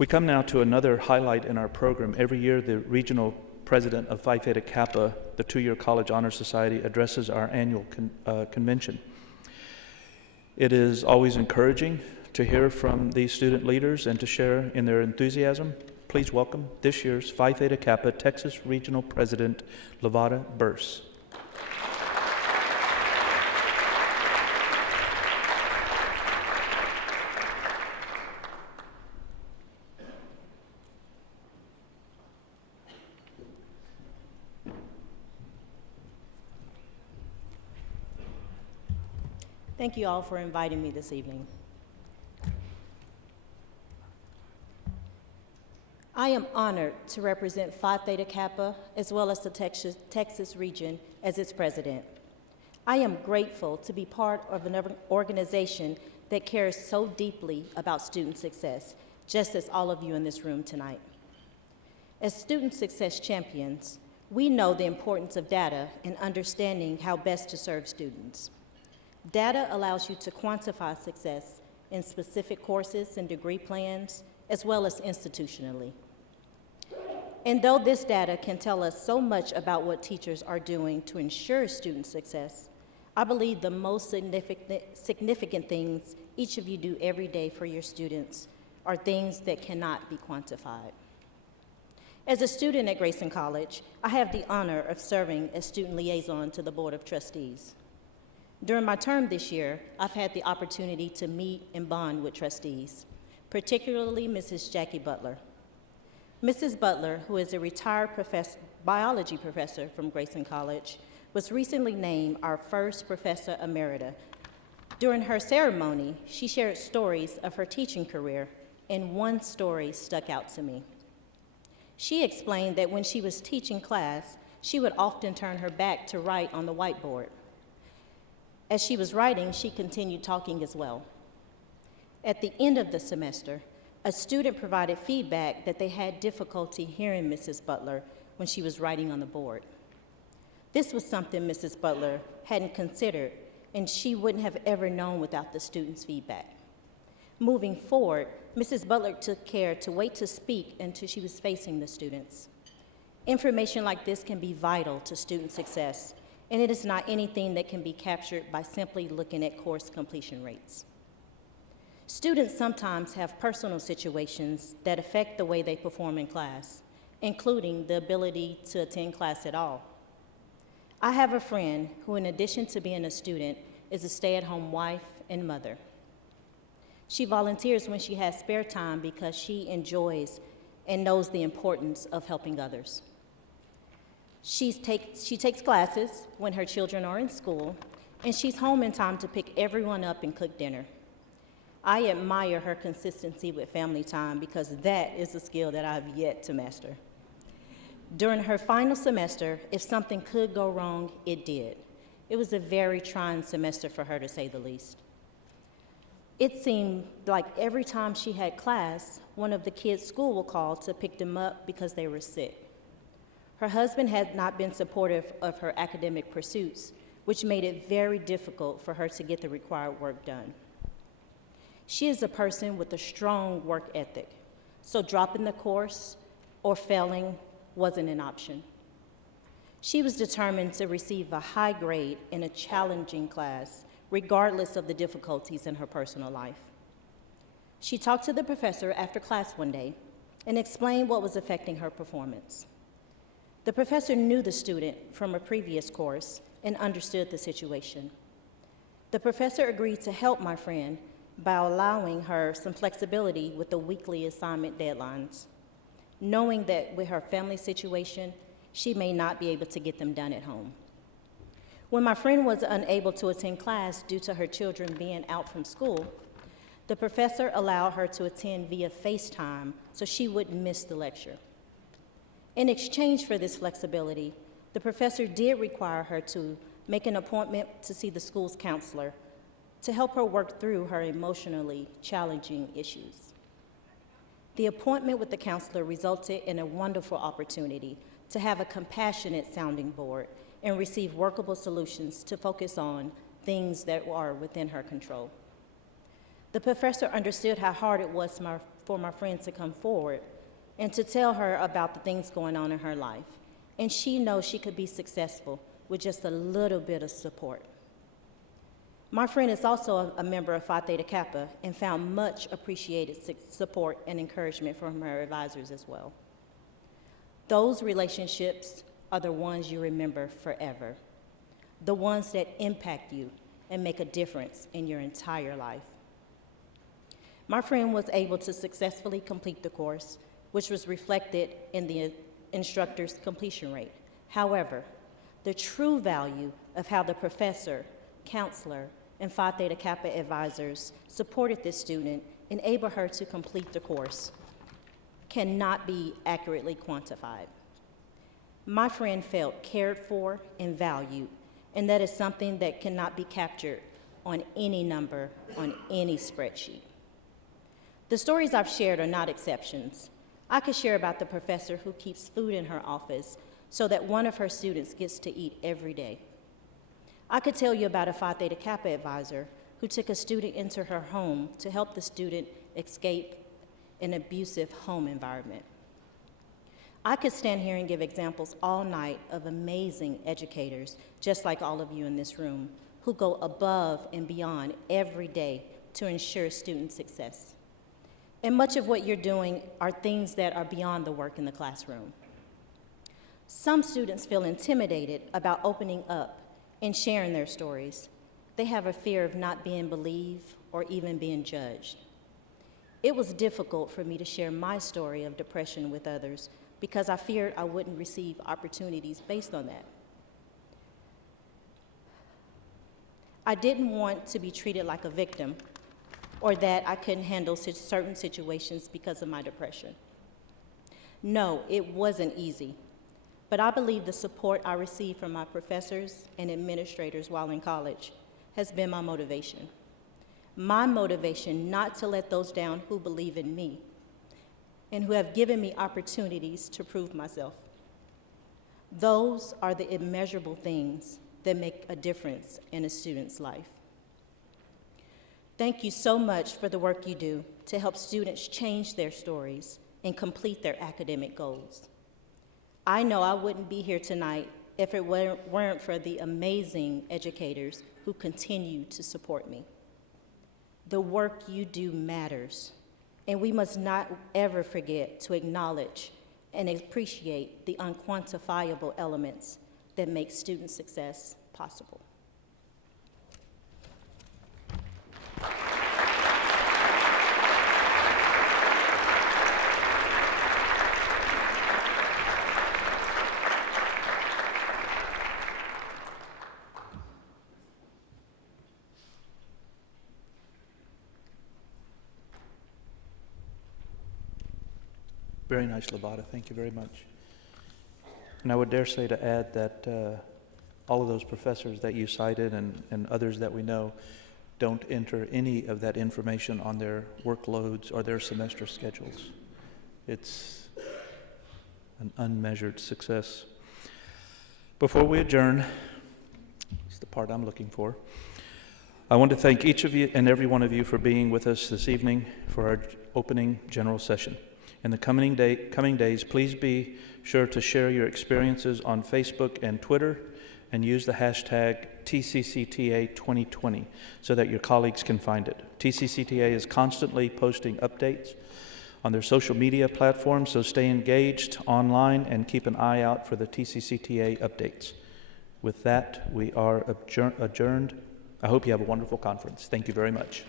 We come now to another highlight in our program. Every year, the regional president of Phi Theta Kappa, the two-year College Honor Society, addresses our annual convention. It is always encouraging to hear from these student leaders and to share in their enthusiasm. Please welcome this year's Phi Theta Kappa Texas Regional President, Lavada Burse. Thank you all for inviting me this evening. I am honored to represent Phi Theta Kappa as well as the Texas region as its president. I am grateful to be part of an organization that cares so deeply about student success, just as all of you in this room tonight. As student success champions, we know the importance of data and understanding how best to serve students. Data allows you to quantify success in specific courses and degree plans, as well as institutionally. And though this data can tell us so much about what teachers are doing to ensure student success, I believe the most significant things each of you do every day for your students are things that cannot be quantified. As a student at Grayson College, I have the honor of serving as student liaison to the Board of Trustees. During my term this year, I've had the opportunity to meet and bond with trustees, particularly Mrs. Jackie Butler. Mrs. Butler, who is a retired biology professor from Grayson College, was recently named our first Professor Emerita. During her ceremony, she shared stories of her teaching career, and one story stuck out to me. She explained that when she was teaching class, she would often turn her back to write on the whiteboard. As she was writing, she continued talking as well. At the end of the semester, a student provided feedback that they had difficulty hearing Mrs. Butler when she was writing on the board. This was something Mrs. Butler hadn't considered, and she wouldn't have ever known without the student's feedback. Moving forward, Mrs. Butler took care to wait to speak until she was facing the students. Information like this can be vital to student success, and it is not anything that can be captured by simply looking at course completion rates. Students sometimes have personal situations that affect the way they perform in class, including the ability to attend class at all. I have a friend who, in addition to being a student, is a stay-at-home wife and mother. She volunteers when she has spare time because she enjoys and knows the importance of helping others. She takes classes when her children are in school, and she's home in time to pick everyone up and cook dinner. I admire her consistency with family time because that is a skill that I've yet to master. During her final semester, if something could go wrong, it did. It was a very trying semester for her, to say the least. It seemed like every time she had class, one of the kids' school would call to pick them up because they were sick. Her husband had not been supportive of her academic pursuits, which made it very difficult for her to get the required work done. She is a person with a strong work ethic, so dropping the course or failing wasn't an option. She was determined to receive a high grade in a challenging class, regardless of the difficulties in her personal life. She talked to the professor after class one day and explained what was affecting her performance. The professor knew the student from a previous course and understood the situation. The professor agreed to help my friend by allowing her some flexibility with the weekly assignment deadlines, knowing that with her family situation, she may not be able to get them done at home. When my friend was unable to attend class due to her children being out from school, the professor allowed her to attend via FaceTime so she wouldn't miss the lecture. In exchange for this flexibility, the professor did require her to make an appointment to see the school's counselor to help her work through her emotionally challenging issues. The appointment with the counselor resulted in a wonderful opportunity to have a compassionate sounding board and receive workable solutions to focus on things that are within her control. The professor understood how hard it was for my friend to come forward and to tell her about the things going on in her life. And she knows she could be successful with just a little bit of support. My friend is also a member of Phi Theta Kappa and found much appreciated support and encouragement from her advisors as well. Those relationships are the ones you remember forever, the ones that impact you and make a difference in your entire life. My friend was able to successfully complete the course, which was reflected in the instructor's completion rate. However, the true value of how the professor, counselor, and Phi Theta Kappa advisors supported this student, enabled her to complete the course, cannot be accurately quantified. My friend felt cared for and valued, and that is something that cannot be captured on any number, on any spreadsheet. The stories I've shared are not exceptions. I could share about the professor who keeps food in her office so that one of her students gets to eat every day. I could tell you about a Phi Theta Kappa advisor who took a student into her home to help the student escape an abusive home environment. I could stand here and give examples all night of amazing educators, just like all of you in this room, who go above and beyond every day to ensure student success. And much of what you're doing are things that are beyond the work in the classroom. Some students feel intimidated about opening up and sharing their stories. They have a fear of not being believed or even being judged. It was difficult for me to share my story of depression with others because I feared I wouldn't receive opportunities based on that. I didn't want to be treated like a victim or that I couldn't handle certain situations because of my depression. No, it wasn't easy. But I believe the support I received from my professors and administrators while in college has been my motivation. My motivation not to let those down who believe in me and who have given me opportunities to prove myself. Those are the immeasurable things that make a difference in a student's life. Thank you so much for the work you do to help students change their stories and complete their academic goals. I know I wouldn't be here tonight if it weren't for the amazing educators who continue to support me. The work you do matters, and we must not ever forget to acknowledge and appreciate the unquantifiable elements that make student success possible. Very nice, Lavada. Thank you very much. And I would dare say to add that all of those professors that you cited and others that we know don't enter any of that information on their workloads or their semester schedules. It's an unmeasured success. Before we adjourn, it's the part I'm looking for, I want to thank each of you and every one of you for being with us this evening for our opening general session. In the coming days, please be sure to share your experiences on Facebook and Twitter and use the hashtag TCCTA 2020 so that your colleagues can find it. TCCTA is constantly posting updates on their social media platforms, so stay engaged online and keep an eye out for the TCCTA updates. With that, we are adjourned. I hope you have a wonderful conference. Thank you very much.